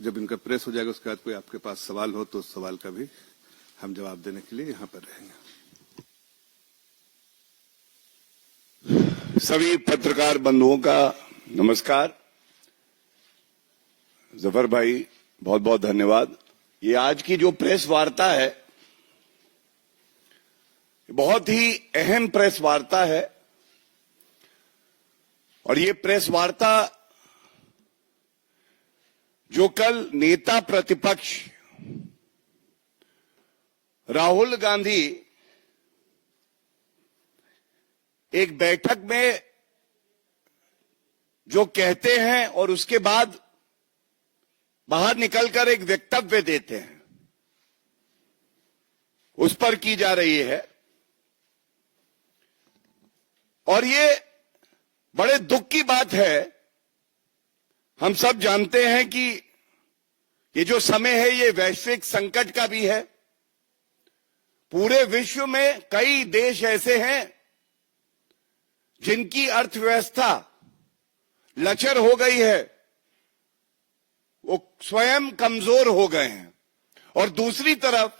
जब इनका प्रेस हो जाएगा उसके बाद कोई आपके पास सवाल हो तो उस सवाल का भी हम जवाब देने के लिए यहाँ पर रहेंगे। सभी पत्रकार बंधुओं का नमस्कार। जफर भाई बहुत बहुत धन्यवाद। ये आज की जो प्रेस वार्ता है बहुत ही अहम प्रेस वार्ता है और ये प्रेस वार्ता जो कल नेता प्रतिपक्ष राहुल गांधी एक बैठक में जो कहते हैं और उसके बाद बाहर निकलकर एक वक्तव्य देते हैं उस पर की जा रही है। और ये बड़े दुख की बात है। हम सब जानते हैं कि ये जो समय है ये वैश्विक संकट का भी है। पूरे विश्व में कई देश ऐसे हैं जिनकी अर्थव्यवस्था लचर हो गई है, वो स्वयं कमजोर हो गए हैं। और दूसरी तरफ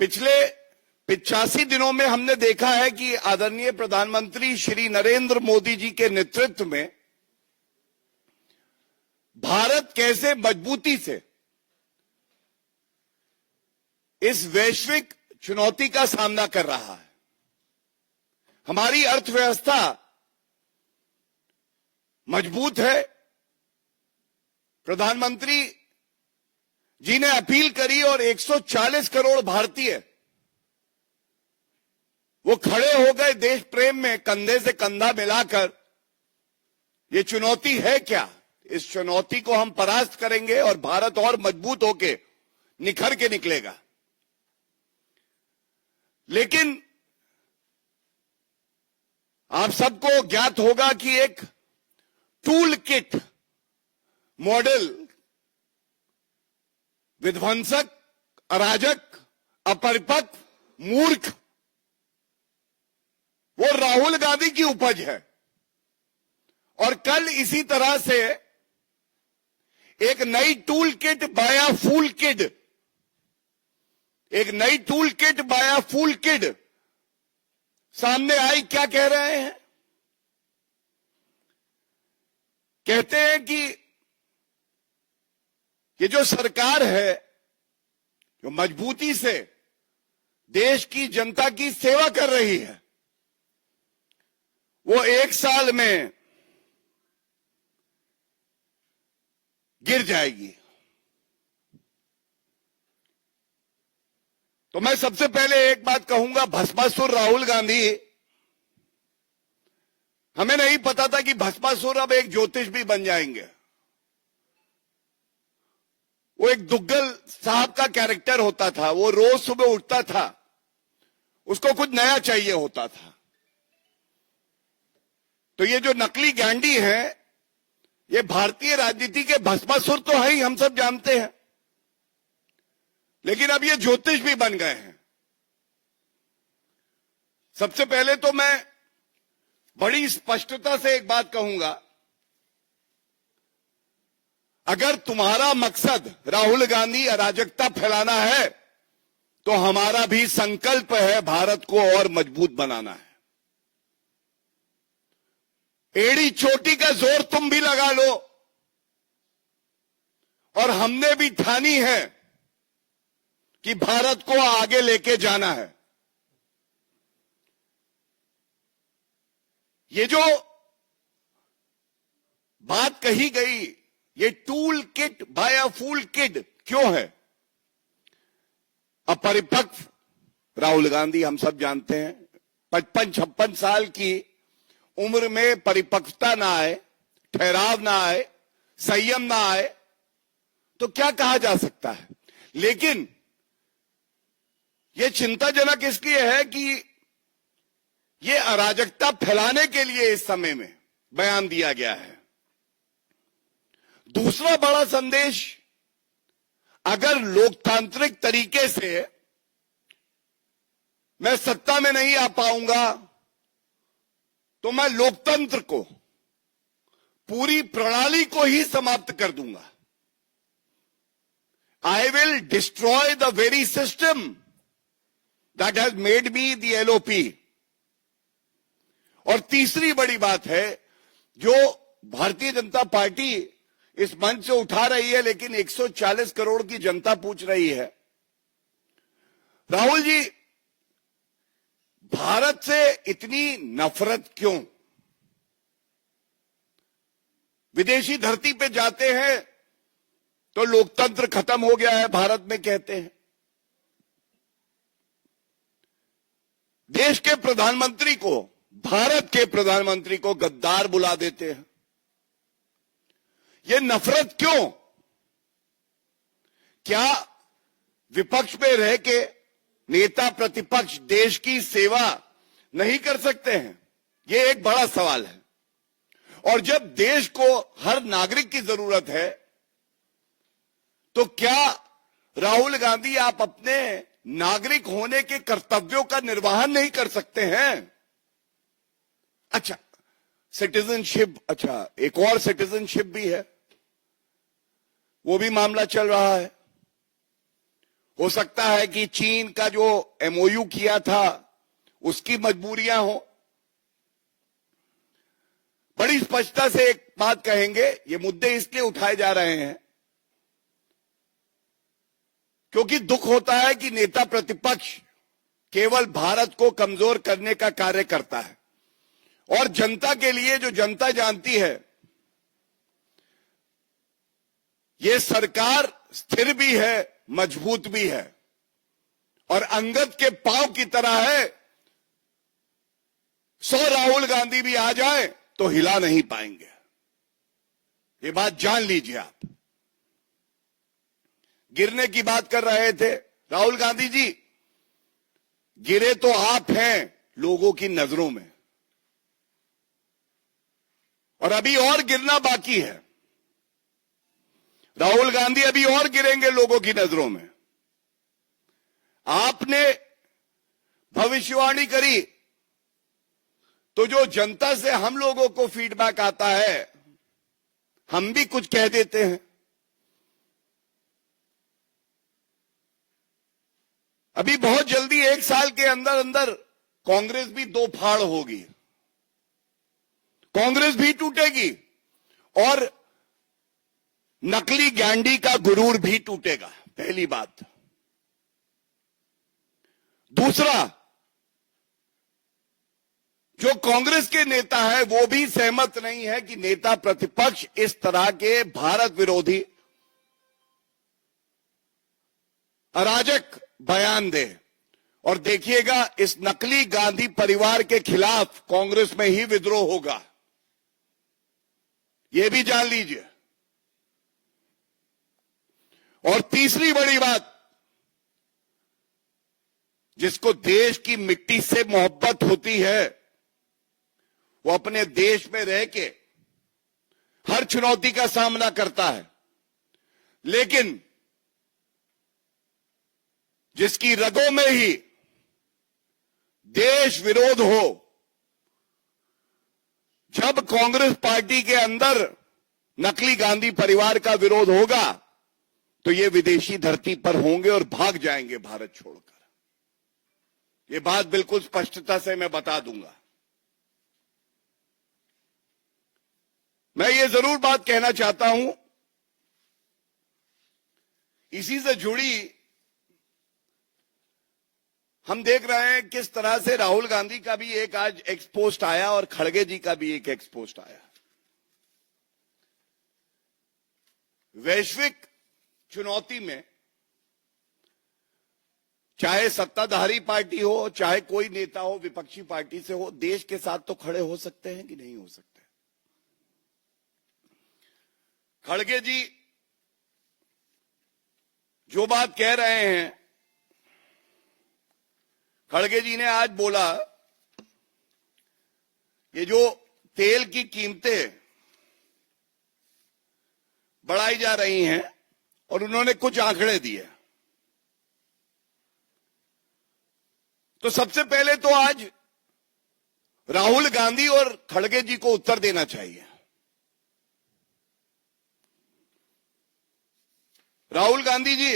पिछले 85 दिनों में हमने देखा है कि आदरणीय प्रधानमंत्री श्री नरेंद्र मोदी जी के नेतृत्व में भारत कैसे मजबूती से इस वैश्विक चुनौती का सामना कर रहा है। हमारी अर्थव्यवस्था मजबूत है। प्रधानमंत्री जी ने अपील करी और 140 करोड़ भारतीय वो खड़े हो गए देश प्रेम में, कंधे से कंधा मिलाकर। ये चुनौती है क्या? इस चुनौती को हम परास्त करेंगे और भारत और मजबूत होके निखर के निकलेगा। लेकिन आप सबको ज्ञात होगा कि एक टूल किट मॉडल विध्वंसक, अराजक, अपरिपक्व, मूर्ख वो राहुल गांधी की उपज है। और कल इसी तरह से एक नई टूल किट बाया फूल किड, एक नई टूल किट बाया फूल किड सामने आई। क्या कह रहे हैं? कहते हैं कि ये जो सरकार है जो मजबूती से देश की जनता की सेवा कर रही है वो 1 साल में गिर जाएगी। तो मैं सबसे पहले एक बात कहूंगा, भस्मासुर राहुल गांधी, हमें नहीं पता था कि भस्मासुर अब एक ज्योतिष भी बन जाएंगे। वो एक दुग्गल साहब का कैरेक्टर होता था। वो रोज सुबह उठता था, उसको कुछ नया चाहिए होता था। तो ये जो नकली गांडी है ये भारतीय राजनीति के भस्मासुर तो है ही, हम सब जानते हैं। लेकिन अब ये ज्योतिष भी बन गए हैं। सबसे पहले तो मैं बड़ी स्पष्टता से एक बात कहूंगा, अगर तुम्हारा मकसद राहुल गांधी अराजकता फैलाना है तो हमारा भी संकल्प है भारत को और मजबूत बनाना है। एड़ी चोटी का जोर तुम भी लगा लो और हमने भी ठानी है कि भारत को आगे लेके जाना है। ये जो बात कही गई, ये टूल किट बाया फूल किड क्यों है? अपरिपक्व राहुल गांधी, हम सब जानते हैं, 55-56 साल की उम्र में परिपक्वता ना आए, ठहराव ना आए, संयम ना आए तो क्या कहा जा सकता है? लेकिन यह चिंताजनक इसलिए है कि यह अराजकता फैलाने के लिए इस समय में बयान दिया गया है। दूसरा बड़ा संदेश, अगर लोकतांत्रिक तरीके से मैं सत्ता में नहीं आ पाऊंगा तो मैं लोकतंत्र को पूरी प्रणाली को ही समाप्त कर दूंगा। I will destroy the very system that has made me the LOP. और तीसरी बड़ी बात है जो भारतीय जनता पार्टी इस मंच से उठा रही है, लेकिन 140 करोड़ की जनता पूछ रही है, राहुल जी भारत से इतनी नफरत क्यों? विदेशी धरती पे जाते हैं तो लोकतंत्र खत्म हो गया है भारत में कहते हैं। देश के प्रधानमंत्री को, भारत के प्रधानमंत्री को गद्दार बुला देते हैं। ये नफरत क्यों? क्या विपक्ष में रह के नेता प्रतिपक्ष देश की सेवा नहीं कर सकते हैं? ये एक बड़ा सवाल है। और जब देश को हर नागरिक की जरूरत है तो क्या राहुल गांधी आप अपने नागरिक होने के कर्तव्यों का निर्वहन नहीं कर सकते हैं? अच्छा, सिटीजनशिप, अच्छा एक और सिटीजनशिप भी है, वो भी मामला चल रहा है। हो सकता है कि चीन का जो एमओयू किया था उसकी मजबूरियां हो। बड़ी स्पष्टता से एक बात कहेंगे, ये मुद्दे इसलिए उठाए जा रहे हैं क्योंकि दुख होता है कि नेता प्रतिपक्ष केवल भारत को कमजोर करने का कार्य करता है और जनता के लिए, जो जनता जानती है, ये सरकार स्थिर भी है, मजबूत भी है और अंगद के पांव की तरह है। 100 राहुल गांधी भी आ जाए तो हिला नहीं पाएंगे। ये बात जान लीजिए आप। गिरने की बात कर रहे थे राहुल गांधी जी, गिरे तो आप हैं लोगों की नजरों में, और अभी और गिरना बाकी है। राहुल गांधी अभी और गिरेंगे लोगों की नजरों में। आपने भविष्यवाणी करी तो जो जनता से हम लोगों को फीडबैक आता है, हम भी कुछ कह देते हैं। अभी बहुत जल्दी 1 साल के अंदर अंदर कांग्रेस भी 2 फाड़ होगी, कांग्रेस भी टूटेगी और नकली गैंडी का गुरूर भी टूटेगा, पहली बात। दूसरा, जो कांग्रेस के नेता है वो भी सहमत नहीं है कि नेता प्रतिपक्ष इस तरह के भारत विरोधी अराजक बयान दे। और देखिएगा, इस नकली गांधी परिवार के खिलाफ कांग्रेस में ही विद्रोह होगा, यह भी जान लीजिए। और तीसरी बड़ी बात, जिसको देश की मिट्टी से मोहब्बत होती है वो अपने देश में रह के हर चुनौती का सामना करता है, लेकिन जिसकी रगों में ही देश विरोध हो, जब कांग्रेस पार्टी के अंदर नकली गांधी परिवार का विरोध होगा तो ये विदेशी धरती पर होंगे और भाग जाएंगे भारत छोड़कर। ये बात बिल्कुल स्पष्टता से मैं बता दूंगा। मैं ये जरूर बात कहना चाहता हूं, इसी से जुड़ी हम देख रहे हैं किस तरह से राहुल गांधी का भी एक आज एक्सपोस्ट आया और खड़गे जी का भी एक एक्सपोस्ट आया। वैश्विक चुनौती में चाहे सत्ताधारी पार्टी हो, चाहे कोई नेता हो विपक्षी पार्टी से हो, देश के साथ तो खड़े हो सकते हैं कि नहीं हो सकते। खड़गे जी जो बात कह रहे हैं, खड़गे जी ने आज बोला, ये जो तेल की कीमतें बढ़ाई जा रही हैं और उन्होंने कुछ आंकड़े दिए, तो सबसे पहले तो आज राहुल गांधी और खड़गे जी को उत्तर देना चाहिए। राहुल गांधी जी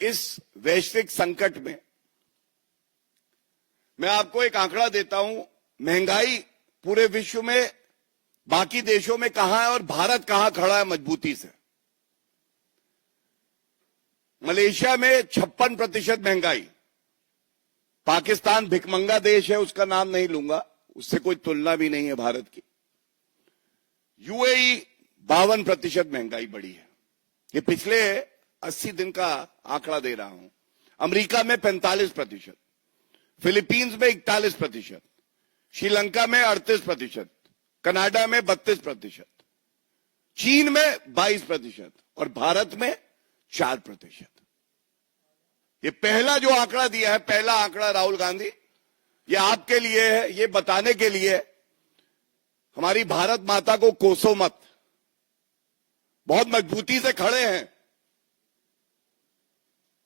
इस वैश्विक संकट में, मैं आपको एक आंकड़ा देता हूं, महंगाई पूरे विश्व में बाकी देशों में कहां है और भारत कहां खड़ा है मजबूती से। मलेशिया में 56% महंगाई, पाकिस्तान भिखमंगा देश है, उसका नाम नहीं लूंगा, उससे कोई तुलना भी नहीं है भारत की। यूएई 52% महंगाई बढ़ी है, ये पिछले 80 दिन का आंकड़ा दे रहा हूं। अमेरिका में 45%, फिलीपींस में 41%, श्रीलंका में 38%, कनाडा में 32%, चीन में 22% और भारत में 4%। ये पहला जो आंकड़ा दिया है, पहला आंकड़ा राहुल गांधी, ये आपके लिए है, ये बताने के लिए हमारी भारत माता को कोसो मत, बहुत मजबूती से खड़े हैं।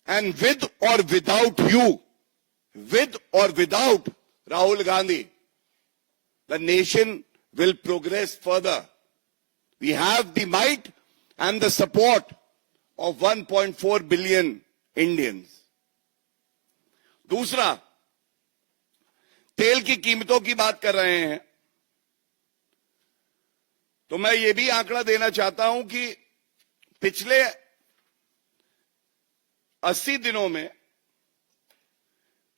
एंड विद और विदाउट यू, विद और without Rahul Gandhi, the nation will progress further. We have the might and the support of 1.4 billion Indians. दूसरा, तेल की कीमतों की बात कर रहे हैं, तो मैं ये भी आंकड़ा देना चाहता हूं कि पिछले 80 दिनों में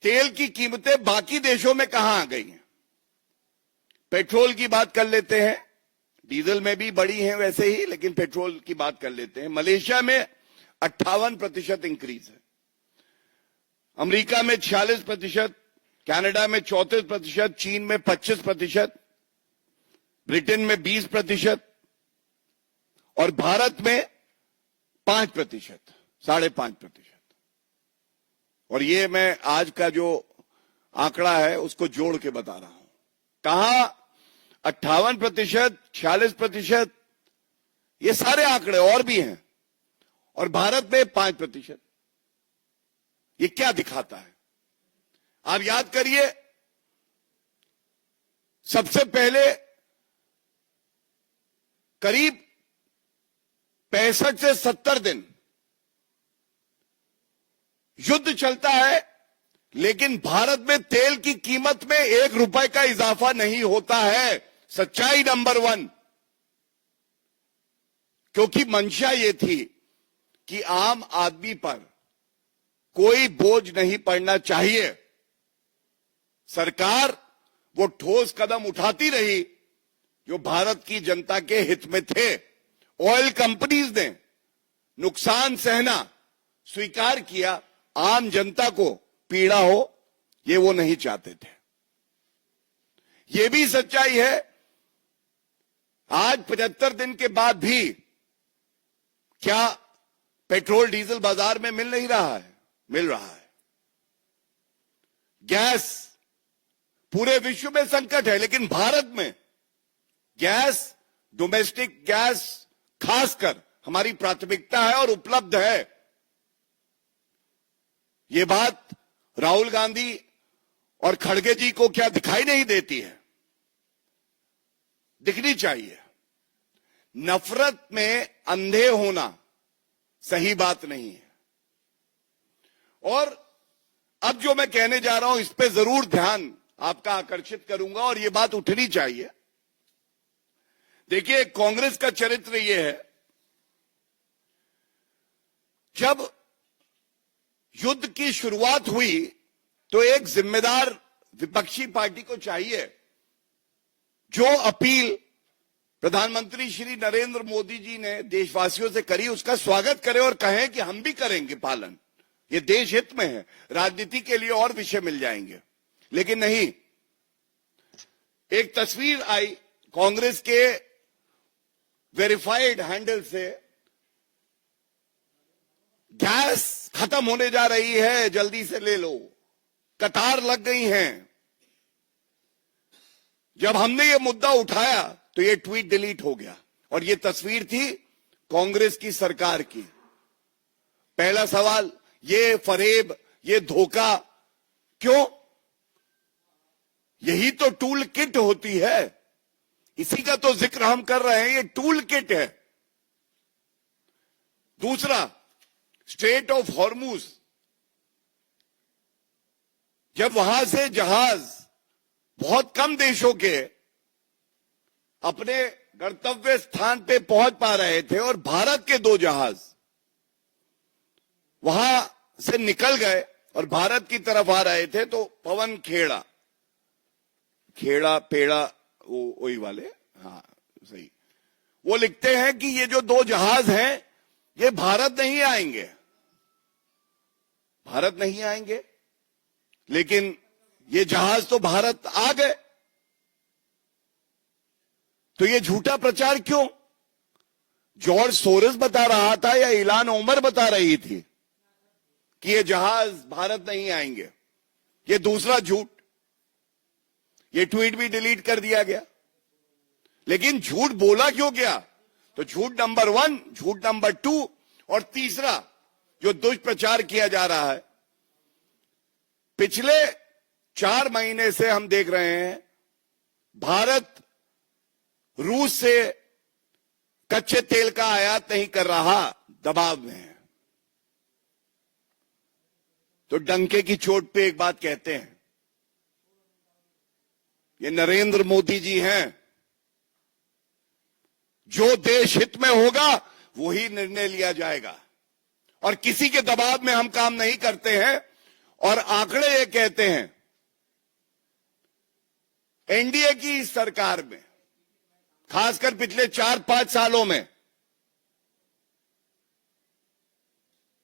तेल की कीमतें बाकी देशों में कहां आ गई हैं। पेट्रोल की बात कर लेते हैं, डीजल में भी बढ़ी है वैसे ही, लेकिन पेट्रोल की बात कर लेते हैं। मलेशिया में 58% इंक्रीज है, अमेरिका में 46%, कनाडा में 34%, चीन में 25%, ब्रिटेन में 20% और भारत में 5%, 5.5%। और ये मैं आज का जो आंकड़ा है उसको जोड़ के बता रहा हूं। कहां 58%, 46%, ये सारे आंकड़े और भी हैं, और भारत में 5%। ये क्या दिखाता है? आप याद करिए, सबसे पहले करीब 65 से 70 दिन युद्ध चलता है, लेकिन भारत में तेल की कीमत में 1 रुपए का इजाफा नहीं होता है। सच्चाई नंबर 1, क्योंकि मंशा ये थी कि आम आदमी पर कोई बोझ नहीं पड़ना चाहिए। सरकार वो ठोस कदम उठाती रही जो भारत की जनता के हित में थे। ऑयल कंपनीज ने नुकसान सहना स्वीकार किया, आम जनता को पीड़ा हो ये वो नहीं चाहते थे। ये भी सच्चाई है, आज 75 दिन के बाद भी क्या पेट्रोल डीजल बाजार में मिल नहीं रहा है? मिल रहा है। गैस, पूरे विश्व में संकट है, लेकिन भारत में गैस, डोमेस्टिक गैस खासकर हमारी प्राथमिकता है और उपलब्ध है। ये बात राहुल गांधी और खड़गे जी को क्या दिखाई नहीं देती है? दिखनी चाहिए। नफरत में अंधे होना सही बात नहीं है। और अब जो मैं कहने जा रहा हूं इस पे जरूर ध्यान आपका आकर्षित करूंगा और ये बात उठनी चाहिए। देखिए, कांग्रेस का चरित्र ये है, जब युद्ध की शुरुआत हुई तो एक जिम्मेदार विपक्षी पार्टी को चाहिए जो अपील प्रधानमंत्री श्री नरेंद्र मोदी जी ने देशवासियों से करी उसका स्वागत करे और कहें कि हम भी करेंगे पालन, ये देश हित में है। राजनीति के लिए और विषय मिल जाएंगे, लेकिन नहीं। एक तस्वीर आई कांग्रेस के वेरीफाइड हैंडल से, गैस खत्म होने जा रही है, जल्दी से ले लो, कतार लग गई हैं। जब हमने ये मुद्दा उठाया तो ये ट्वीट डिलीट हो गया और ये तस्वीर थी कांग्रेस की सरकार की। पहला सवाल, ये फरेब, ये धोखा क्यों? यही तो टूल किट होती है, इसी का तो जिक्र हम कर रहे हैं। ये टूल किट है। दूसरा, स्ट्रेट ऑफ हॉर्मूज, जब वहां से जहाज बहुत कम देशों के अपने गंतव्य स्थान पे पहुंच पा रहे थे और भारत के 2 जहाज वहां से निकल गए और भारत की तरफ आ रहे थे, तो पवन खेड़ा पेड़ा वही वाले, हाँ सही, वो लिखते हैं कि ये जो 2 जहाज हैं ये भारत नहीं आएंगे, लेकिन ये जहाज तो भारत आ गए। तो ये झूठा प्रचार क्यों? जॉर्ज सोरस बता रहा था या इलान ओमर बता रही थी कि ये जहाज भारत नहीं आएंगे? ये दूसरा झूठ, ये ट्वीट भी डिलीट कर दिया गया। लेकिन झूठ बोला क्यों गया? तो झूठ नंबर 1, झूठ नंबर 2 और तीसरा जो दुष्प्रचार किया जा रहा है, पिछले 4 महीने से हम देख रहे हैं भारत रूस से कच्चे तेल का आयात नहीं कर रहा, दबाव में है। तो डंके की चोट पे एक बात कहते हैं, ये नरेंद्र मोदी जी हैं, जो देश हित में होगा वही निर्णय लिया जाएगा और किसी के दबाव में हम काम नहीं करते हैं। और आंकड़े ये कहते हैं, एनडीए की इस सरकार में खासकर पिछले 4-5 सालों में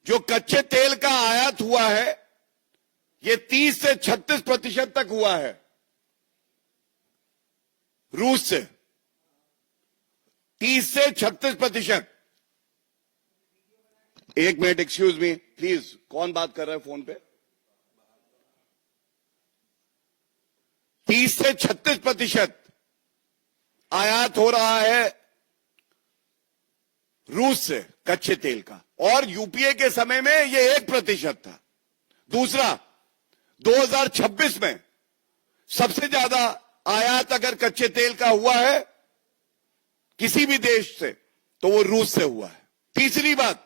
जो कच्चे तेल का आयात हुआ है ये 30 से 36% तक हुआ है रूस से, 30 से 36%। एक मिनट, एक्सक्यूज मी प्लीज, कौन बात कर रहा है फोन पे? 30 से 36% आयात हो रहा है रूस से कच्चे तेल का, और यूपीए के समय में ये 1% था। दूसरा, 2026 में सबसे ज्यादा आयात अगर कच्चे तेल का हुआ है किसी भी देश से तो वो रूस से हुआ है। तीसरी बात,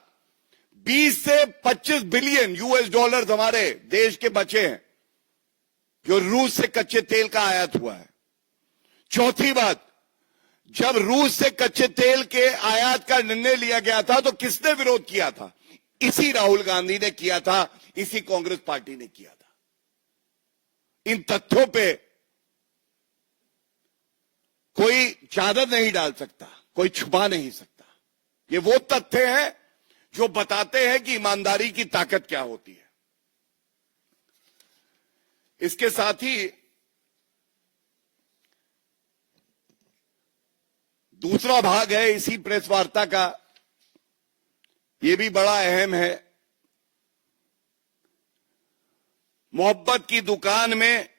20 से 25 बिलियन यूएस डॉलर हमारे देश के बचे हैं जो रूस से कच्चे तेल का आयात हुआ है। चौथी बात, जब रूस से कच्चे तेल के आयात का निर्णय लिया गया था तो किसने विरोध किया था? इसी राहुल गांधी ने किया था, इसी कांग्रेस पार्टी ने किया था। इन तथ्यों पे कोई चादर नहीं डाल सकता, कोई छुपा नहीं सकता। ये वो तथ्य हैं जो बताते हैं कि ईमानदारी की ताकत क्या होती है। इसके साथ ही दूसरा भाग है इसी प्रेस वार्ता का, यह भी बड़ा अहम है। मोहब्बत की दुकान में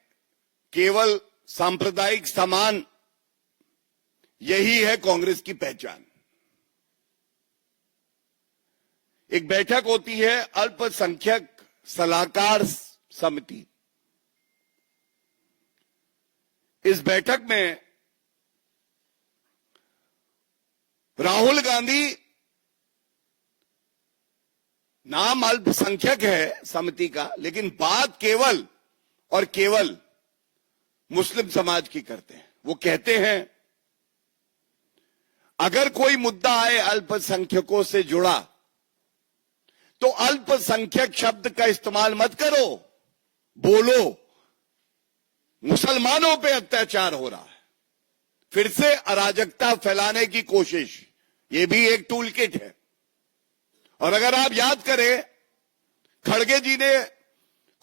केवल सांप्रदायिक सामान, यही है कांग्रेस की पहचान। एक बैठक होती है अल्पसंख्यक सलाहकार समिति, इस बैठक में राहुल गांधी, नाम अल्पसंख्यक है समिति का, लेकिन बात केवल और केवल मुस्लिम समाज की करते हैं। वो कहते हैं अगर कोई मुद्दा आए अल्पसंख्यकों से जुड़ा तो अल्पसंख्यक शब्द का इस्तेमाल मत करो, बोलो मुसलमानों पे अत्याचार हो रहा है। फिर से अराजकता फैलाने की कोशिश, ये भी एक टूल किट है। और अगर आप याद करें, खड़गे जी ने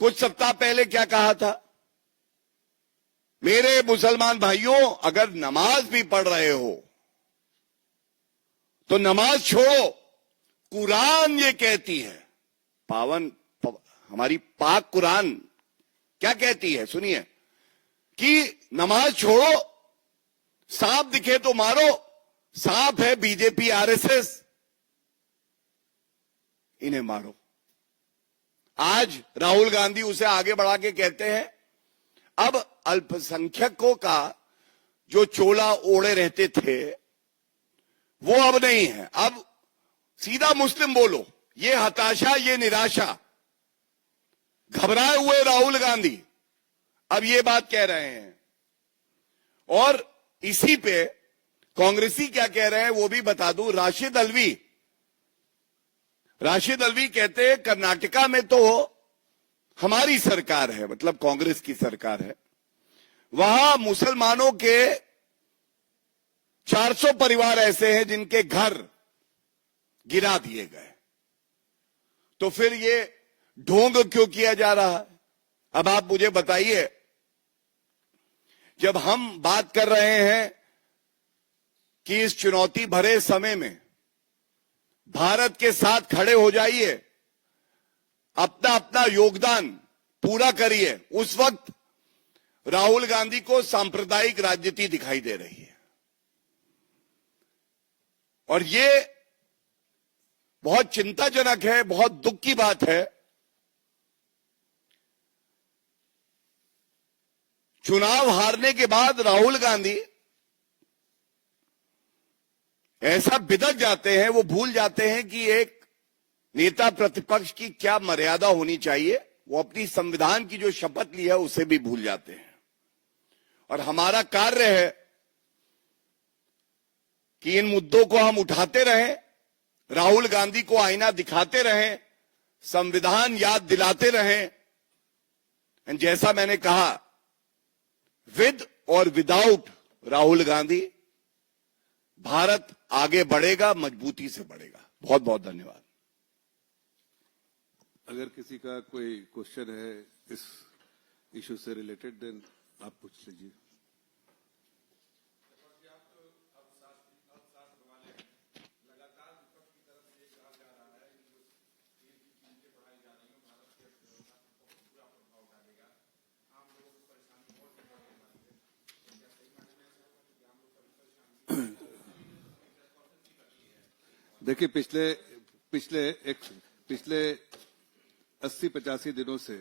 कुछ सप्ताह पहले क्या कहा था? मेरे मुसलमान भाइयों, अगर नमाज भी पढ़ रहे हो तो नमाज छोड़ो, कुरान ये कहती है, हमारी पाक कुरान क्या कहती है सुनिए, कि नमाज छोड़ो, सांप दिखे तो मारो। सांप है बीजेपी आरएसएस, इन्हें मारो। आज राहुल गांधी उसे आगे बढ़ा के कहते हैं अब अल्पसंख्यकों का जो चोला ओढ़े रहते थे वो अब नहीं है, अब सीधा मुस्लिम बोलो। ये हताशा, ये निराशा, घबराए हुए राहुल गांधी अब ये बात कह रहे हैं। और इसी पे कांग्रेसी क्या कह रहे हैं वो भी बता दूं। राशिद अलवी कहते हैं कर्नाटका में तो हमारी सरकार है, मतलब कांग्रेस की सरकार है, वहां मुसलमानों के 400 परिवार ऐसे हैं जिनके घर गिरा दिए गए, तो फिर ये ढोंग क्यों किया जा रहा है? अब आप मुझे बताइए, जब हम बात कर रहे हैं कि इस चुनौती भरे समय में भारत के साथ खड़े हो जाइए, अपना अपना योगदान पूरा करिए, उस वक्त राहुल गांधी को सांप्रदायिक राजनीति दिखाई दे रही है। और ये बहुत चिंताजनक है, बहुत दुख की बात है। चुनाव हारने के बाद राहुल गांधी ऐसा बिदक जाते हैं, वो भूल जाते हैं कि एक नेता प्रतिपक्ष की क्या मर्यादा होनी चाहिए। वो अपनी संविधान की जो शपथ ली है उसे भी भूल जाते हैं। और हमारा कार्य है कि इन मुद्दों को हम उठाते रहें, राहुल गांधी को आईना दिखाते रहें, संविधान याद दिलाते रहें। जैसा मैंने कहा, विद और विदाउट राहुल गांधी भारत आगे बढ़ेगा, मजबूती से बढ़ेगा। बहुत बहुत धन्यवाद। अगर किसी का कोई क्वेश्चन है इस इशू से रिलेटेड, देन आप पूछ लीजिए। देखिए, पिछले 80-85 दिनों से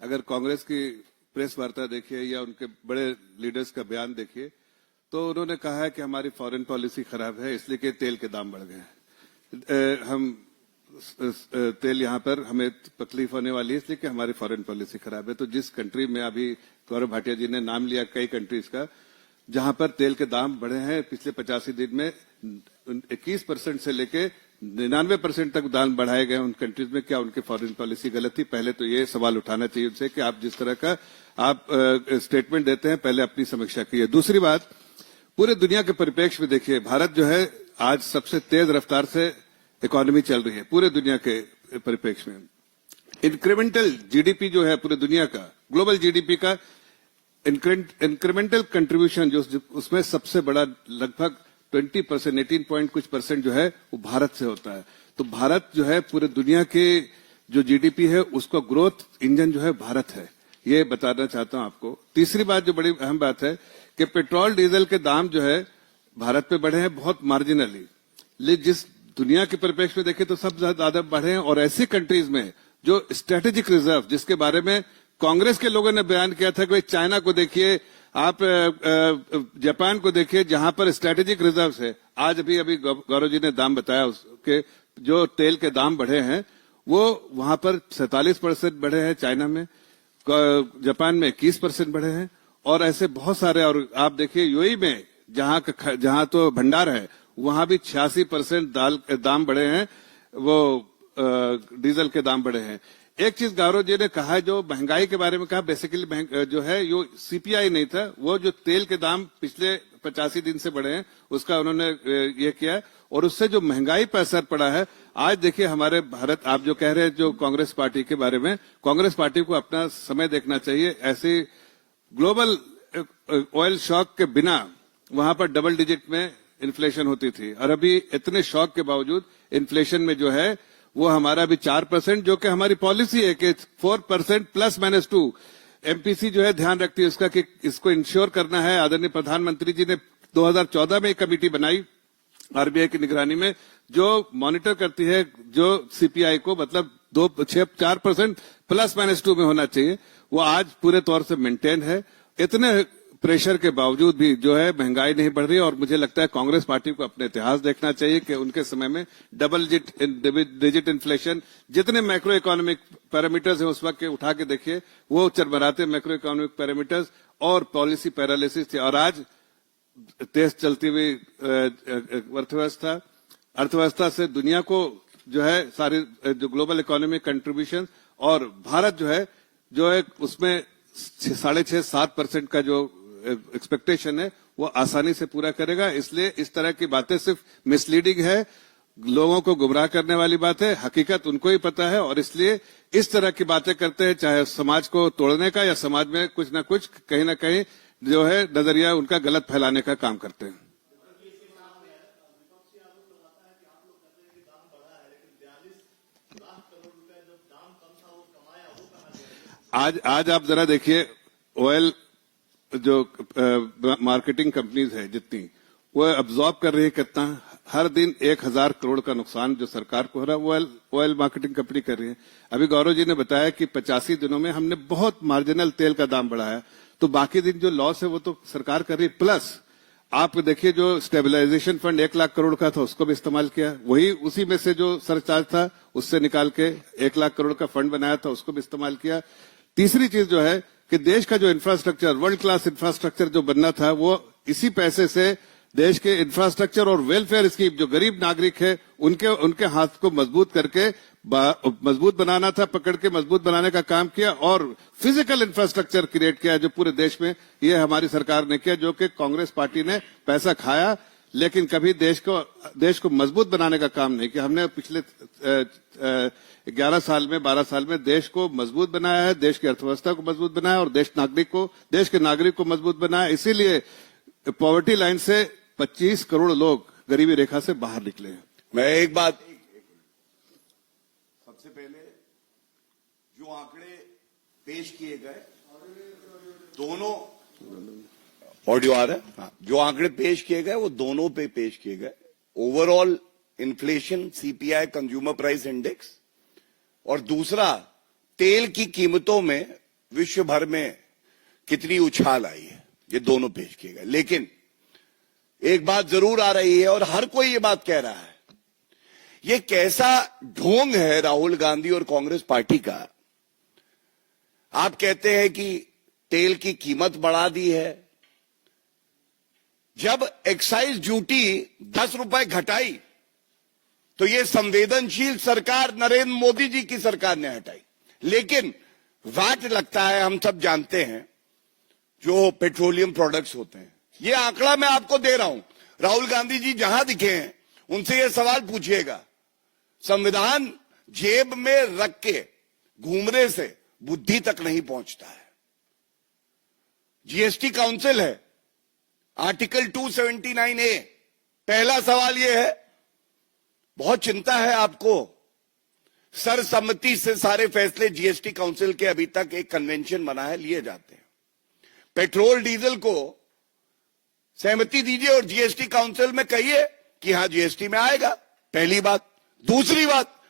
अगर कांग्रेस की प्रेस वार्ता देखिए या उनके बड़े लीडर्स का बयान देखिए, तो उन्होंने कहा है कि हमारी फॉरेन पॉलिसी खराब है, इसलिए कि तेल के दाम बढ़ गए हैं। हम तेल यहाँ पर हमें तकलीफ होने वाली है इसलिए कि हमारी फॉरेन पॉलिसी खराब है। तो जिस कंट्री में अभी गौरव भाटिया जी ने नाम लिया, कई कंट्रीज का जहां पर तेल के दाम बढ़े हैं पिछले 85 दिन में 21% से लेके 99% तक दाम बढ़ाए गए उन कंट्रीज में, क्या उनकी फॉरेन पॉलिसी गलत थी? पहले तो ये सवाल उठाना चाहिए उनसे कि आप जिस तरह का आप स्टेटमेंट देते हैं, पहले अपनी समीक्षा कीजिए। दूसरी बात, पूरे दुनिया के परिप्रेक्ष्य में देखिए, भारत जो है आज सबसे तेज रफ्तार से इकोनॉमी चल रही है पूरे दुनिया के परिप्रेक्ष्य में। इंक्रीमेंटल जीडीपी जो है पूरे दुनिया का, ग्लोबल जीडीपी का इंक्रीमेंटल कंट्रीब्यूशन जो उसमें सबसे बड़ा लगभग 20%, 18 पॉइंट कुछ % जो है वो भारत से होता है। तो भारत जो है पूरे दुनिया के जो जीडीपी है उसका ग्रोथ इंजन जो है भारत है, ये बताना चाहता हूं आपको। तीसरी बात जो बड़ी अहम बात है कि पेट्रोल डीजल के दाम जो है भारत पे बढ़े हैं बहुत मार्जिनली, लेकिन जिस दुनिया के परिप्रेक्ष्य में देखें तो सब ज्यादा बढ़े हैं। और ऐसी कंट्रीज में जो स्ट्रेटेजिक रिजर्व, जिसके बारे में कांग्रेस के लोगों ने बयान किया था कि भाई चाइना को देखिए, आप जापान को देखिए, जहां पर स्ट्रेटेजिक रिजर्व है। आज अभी गौरव जी ने दाम बताया उसके, जो तेल के दाम बढ़े हैं वो वहां पर 47% बढ़े हैं, चाइना में, जापान में 21% बढ़े हैं, और ऐसे बहुत सारे। और आप देखिए यूएई में जहां तो भंडार है वहां भी 86% दाम बढ़े हैं, वो डीजल के दाम बढ़े हैं। एक चीज गौरव जी ने कहा है, जो महंगाई के बारे में कहा, बेसिकली जो है यो सीपीआई नहीं था, वो जो तेल के दाम पिछले 85 दिन से बढ़े हैं उसका उन्होंने ये किया, और उससे जो महंगाई पर असर पड़ा है। आज देखिए हमारे भारत, आप जो कह रहे हैं जो कांग्रेस पार्टी के बारे में, कांग्रेस पार्टी को अपना समय देखना चाहिए। ऐसे ग्लोबल ऑयल शॉक के बिना वहां पर डबल डिजिट में इन्फ्लेशन होती थी, और अभी इतने शॉक के बावजूद इन्फ्लेशन में जो है वो हमारा भी 4%, जो कि हमारी पॉलिसी है कि 4% ±2। एमपीसी जो है ध्यान रखती है इसका कि इसको इंश्योर करना है। आदरणीय प्रधानमंत्री जी ने 2014 में एक कमेटी बनाई आरबीआई की निगरानी में, जो मॉनिटर करती है जो सीपीआई को, मतलब 4% ±2 में होना चाहिए। वो आज पूरे तौर से मेंटेन है। इतने प्रेशर के बावजूद भी जो है महंगाई नहीं बढ़ रही और मुझे लगता है कांग्रेस पार्टी को अपने इतिहास देखना चाहिए कि उनके समय में डबल डिजिट इन्फ्लेशन, जितने मैक्रो इकोनॉमिक पैरामीटर्स हैं उस वक्त के उठा के देखिए, वो चरमराते मैक्रो इकोनॉमिक पैरामीटर्स और पॉलिसी पैरालिसिस थे। और आज तेज चलती हुई अर्थव्यवस्था से दुनिया को जो है सारी जो ग्लोबल इकोनॉमी कंट्रीब्यूशन और भारत जो है उसमें 6.5-7% का जो एक्सपेक्टेशन है वो आसानी से पूरा करेगा। इसलिए इस तरह की बातें सिर्फ मिसलीडिंग है, लोगों को गुमराह करने वाली बात है, हकीकत उनको ही पता है और इसलिए इस तरह की बातें करते हैं, चाहे समाज को तोड़ने का या समाज में कुछ ना कुछ कहीं ना कहीं जो है नजरिया उनका गलत फैलाने का काम करते हैं। आज आप जरा देखिए, ऑयल जो मार्केटिंग कंपनीज है जितनी, वो अब्जॉर्ब कर रही है कितना, हर दिन 1000 करोड़ का नुकसान जो सरकार को हो रहा है ऑयल मार्केटिंग कंपनी कर रही है। अभी गौरव जी ने बताया कि 85 दिनों में हमने बहुत मार्जिनल तेल का दाम बढ़ाया, तो बाकी दिन जो लॉस है वो तो सरकार कर रही है। प्लस आप देखिए जो स्टेबलाइजेशन फंड 1 लाख करोड़ का था उसको भी इस्तेमाल किया, वही उसी में से जो सरचार्ज था उससे निकाल के 1 लाख करोड़ का फंड बनाया था उसको भी इस्तेमाल किया। तीसरी चीज जो है कि देश का जो इंफ्रास्ट्रक्चर, वर्ल्ड क्लास इंफ्रास्ट्रक्चर जो बनना था, वो इसी पैसे से देश के इंफ्रास्ट्रक्चर और वेलफेयर स्कीम जो गरीब नागरिक है उनके हाथ को मजबूत करके मजबूत बनाना था, पकड़ के मजबूत बनाने का काम किया और फिजिकल इंफ्रास्ट्रक्चर क्रिएट किया जो पूरे देश में, ये हमारी सरकार ने किया, जो कि कांग्रेस पार्टी ने पैसा खाया लेकिन कभी देश को मजबूत बनाने का काम नहीं किया। हमने पिछले 11 साल में 12 साल में देश को मजबूत बनाया है, देश की अर्थव्यवस्था को मजबूत बनाया और देश के नागरिक को मजबूत बनाया। इसीलिए पॉवर्टी लाइन से 25 करोड़ लोग गरीबी रेखा से बाहर निकले हैं। मैं एक बात, सबसे पहले जो आंकड़े पेश किए गए, दोनों ऑडियो आ रहा है, हाँ, जो आंकड़े पेश किए गए वो दोनों पे पेश किए गए, overall inflation, CPI consumer price index, और दूसरा तेल की कीमतों में विश्व भर में कितनी उछाल आई है, ये दोनों पेश किए गए। लेकिन एक बात जरूर आ रही है और हर कोई ये बात कह रहा है, ये कैसा ढोंग है राहुल गांधी और कांग्रेस पार्टी का। आप कहते हैं कि तेल की कीमत बढ़ा दी है, जब एक्साइज ड्यूटी 10 रुपए घटाई तो ये संवेदनशील सरकार नरेंद्र मोदी जी की सरकार ने हटाई, लेकिन वैट लगता है, हम सब जानते हैं, जो पेट्रोलियम प्रोडक्ट्स होते हैं। ये आंकड़ा मैं आपको दे रहा हूं, राहुल गांधी जी जहां दिखे हैं उनसे ये सवाल पूछिएगा। संविधान जेब में रख के घूमने से बुद्धि तक नहीं पहुंचता है। जीएसटी काउंसिल है, आर्टिकल 279A, पहला सवाल यह है, बहुत चिंता है आपको, सर्वसम्मति से सारे फैसले जीएसटी काउंसिल के अभी तक एक कन्वेंशन बना है, लिए जाते हैं। पेट्रोल डीजल को सहमति दीजिए और जीएसटी काउंसिल में कहिए कि हां जीएसटी में आएगा, पहली बात। दूसरी बात,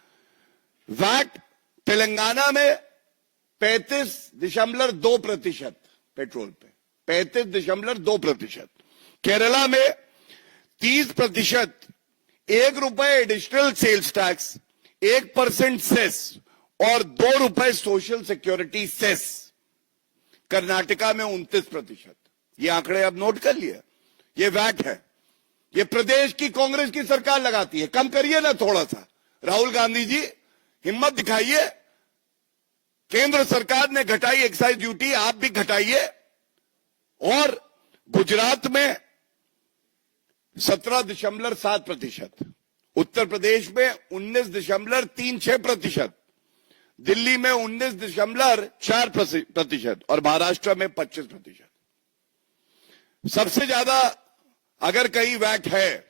वैट तेलंगाना में 35.2% पेट्रोल पे, 35.2%, केरला में 30%, ₹1 एडिशनल सेल्स टैक्स, 1% सेस और ₹2 सोशल सिक्योरिटी सेस, कर्नाटका में 29%। ये आंकड़े अब नोट कर लिए, ये वैट है, ये प्रदेश की कांग्रेस की सरकार लगाती है। कम करिए ना थोड़ा सा, राहुल गांधी जी हिम्मत दिखाइए, केंद्र सरकार ने घटाई एक्साइज ड्यूटी, आप भी घटाइए। और गुजरात में 17.7%, उत्तर प्रदेश में 19.36%, दिल्ली में 19.4% और महाराष्ट्र में 25%। सबसे ज्यादा अगर कहीं वैट है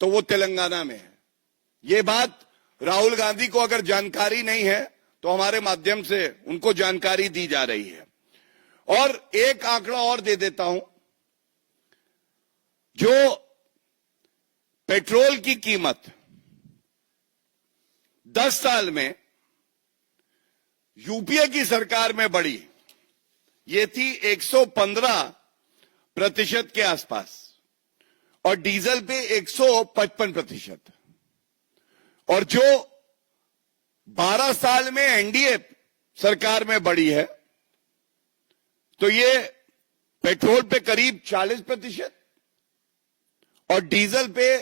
तो वो तेलंगाना में है। ये बात राहुल गांधी को अगर जानकारी नहीं है तो हमारे माध्यम से उनको जानकारी दी जा रही है। और एक आंकड़ा और दे देता हूं, जो पेट्रोल की कीमत 10 साल में यूपीए की सरकार में बढ़ी, ये थी 115 प्रतिशत के आसपास और डीजल पे 155%। और जो 12 साल में एनडीए सरकार में बढ़ी है तो ये पेट्रोल पे करीब 40% और डीजल पे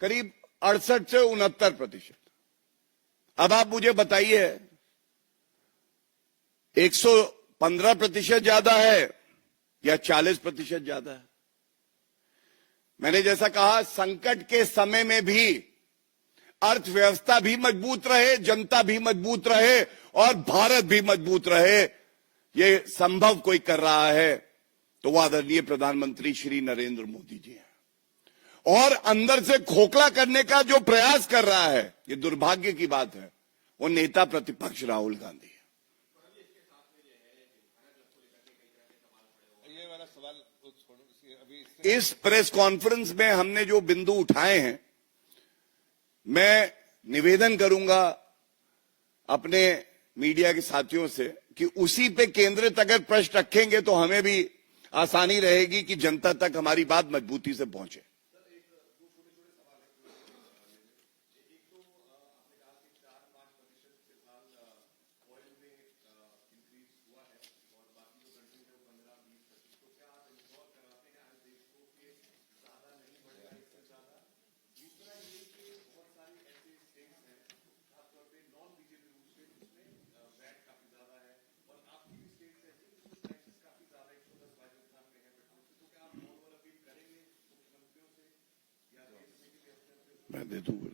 करीब 68 से 69%। अब आप मुझे बताइए 115% ज्यादा है या 40% ज्यादा है? मैंने जैसा कहा, संकट के समय में भी अर्थव्यवस्था भी मजबूत रहे, जनता भी मजबूत रहे और भारत भी मजबूत रहे, ये संभव कोई कर रहा है तो वो आदरणीय प्रधानमंत्री श्री नरेंद्र मोदी जी हैं। और अंदर से खोखला करने का जो प्रयास कर रहा है, ये दुर्भाग्य की बात है, वो नेता प्रतिपक्ष राहुल गांधी है। इस प्रेस कॉन्फ्रेंस में हमने जो बिंदु उठाए हैं, मैं निवेदन करूंगा अपने मीडिया के साथियों से कि उसी पे केंद्रित अगर प्रश्न रखेंगे तो हमें भी आसानी रहेगी कि जनता तक हमारी बात मजबूती से पहुंचे। मैं दे दूंगा।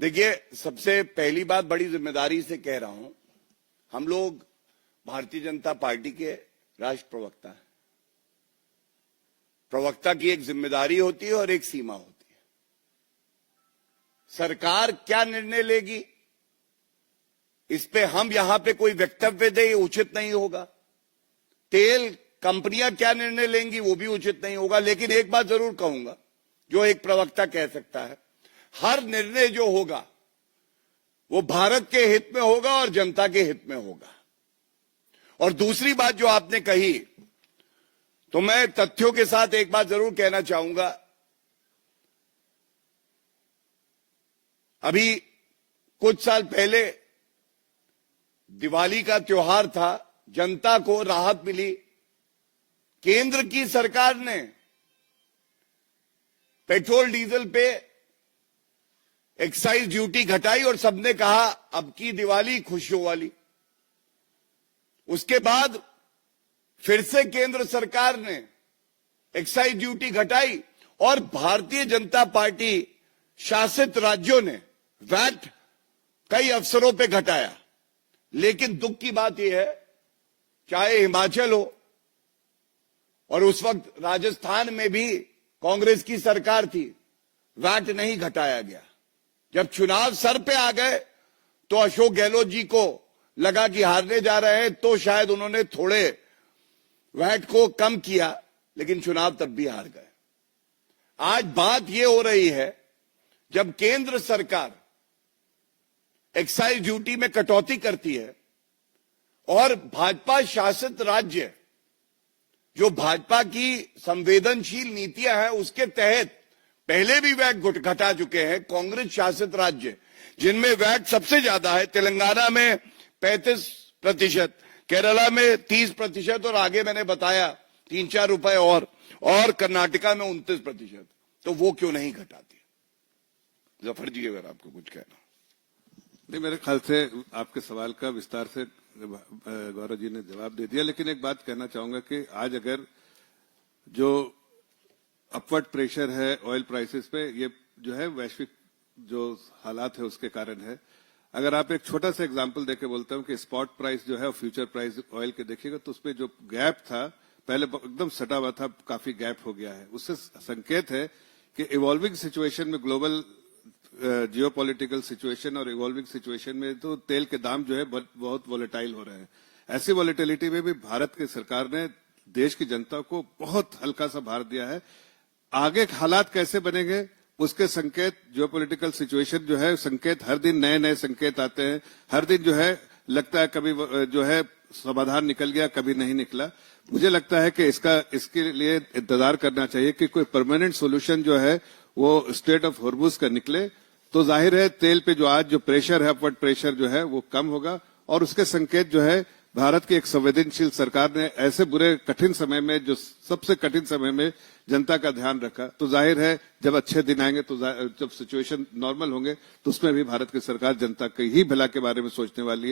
देखिए, सबसे पहली बात बड़ी जिम्मेदारी से कह रहा हूं, हम लोग भारतीय जनता पार्टी के राष्ट्र प्रवक्ता हैं। प्रवक्ता की एक जिम्मेदारी होती है और एक सीमा होती है। सरकार क्या निर्णय लेगी इस पे हम यहां पे कोई वक्तव्य दे, ये उचित नहीं होगा। तेल कंपनियां क्या निर्णय लेंगी वो भी उचित नहीं होगा। लेकिन एक बात जरूर कहूंगा, जो एक प्रवक्ता कह सकता है, हर निर्णय जो होगा वो भारत के हित में होगा और जनता के हित में होगा। और दूसरी बात जो आपने कही, तो मैं तथ्यों के साथ एक बात जरूर कहना चाहूंगा। अभी कुछ साल पहले दिवाली का त्योहार था, जनता को राहत मिली। केंद्र की सरकार ने पेट्रोल डीजल पे एक्साइज ड्यूटी घटाई और सबने कहा अब की दिवाली खुशियों वाली। उसके बाद फिर से केंद्र सरकार ने एक्साइज ड्यूटी घटाई और भारतीय जनता पार्टी शासित राज्यों ने वैट कई अवसरों पे घटाया। लेकिन दुख की बात यह है, चाहे हिमाचल हो और उस वक्त राजस्थान में भी कांग्रेस की सरकार थी, वैट नहीं घटाया गया। जब चुनाव सर पे आ गए तो अशोक गहलोत जी को लगा कि हारने जा रहे हैं, तो शायद उन्होंने थोड़े वैट को कम किया, लेकिन चुनाव तब भी हार गए। आज बात यह हो रही है, जब केंद्र सरकार एक्साइज ड्यूटी में कटौती करती है और भाजपा शासित राज्य जो भाजपा की संवेदनशील नीतियां हैं उसके तहत पहले भी वैट घटा चुके हैं, कांग्रेस शासित राज्य जिनमें वैट सबसे ज्यादा है, तेलंगाना में 35%, केरला में 30% और आगे मैंने बताया 3-4 रुपए और कर्नाटका में 29%। तो वो क्यों नहीं घटाती? जफर जी, अगर आपको कुछ कहना। नहीं, मेरे ख्याल से आपके सवाल का विस्तार से गौरव जी ने जवाब दे दिया। लेकिन एक बात कहना चाहूंगा कि आज अगर जो अपवर्ड प्रेशर है ऑयल प्राइसेस पे, ये जो है वैश्विक जो हालात है उसके कारण है। अगर आप एक छोटा सा एग्जांपल देके बोलता हूं कि स्पॉट प्राइस जो है और फ्यूचर प्राइस ऑयल के देखिएगा तो उसपे जो गैप था पहले एकदम सटा हुआ था, काफी गैप हो गया है। उससे संकेत है कि इवॉल्विंग सिचुएशन में, ग्लोबल जियोपॉलिटिकल सिचुएशन और इवॉल्विंग सिचुएशन में तो तेल के दाम जो है बहुत वॉलेटाइल हो रहे हैं। ऐसी वॉलेटिलिटी में भी भारत की सरकार ने देश की जनता को बहुत हल्का सा भार दिया है। आगे हालात कैसे बनेंगे उसके संकेत, जियोपॉलिटिकल सिचुएशन जो है, संकेत हर दिन नए नए संकेत आते हैं। हर दिन जो है लगता है कभी जो है समाधान निकल गया, कभी नहीं निकला। मुझे लगता है कि इसके लिए इंतजार करना चाहिए कि कोई परमानेंट सोल्यूशन जो है वो स्ट्रेट ऑफ हॉर्मुज का निकले, तो जाहिर है तेल पे जो आज जो प्रेशर है, अपवर्ड प्रेशर जो है वो कम होगा, और उसके संकेत जो है भारत की एक संवेदनशील सरकार ने ऐसे बुरे कठिन समय में, जो सबसे कठिन समय में जनता का ध्यान रखा, तो जाहिर है जब अच्छे दिन आएंगे, तो जब सिचुएशन नॉर्मल होंगे, तो उसमें भी भारत की सरकार जनता के ही भला के बारे में सोचने वाली है।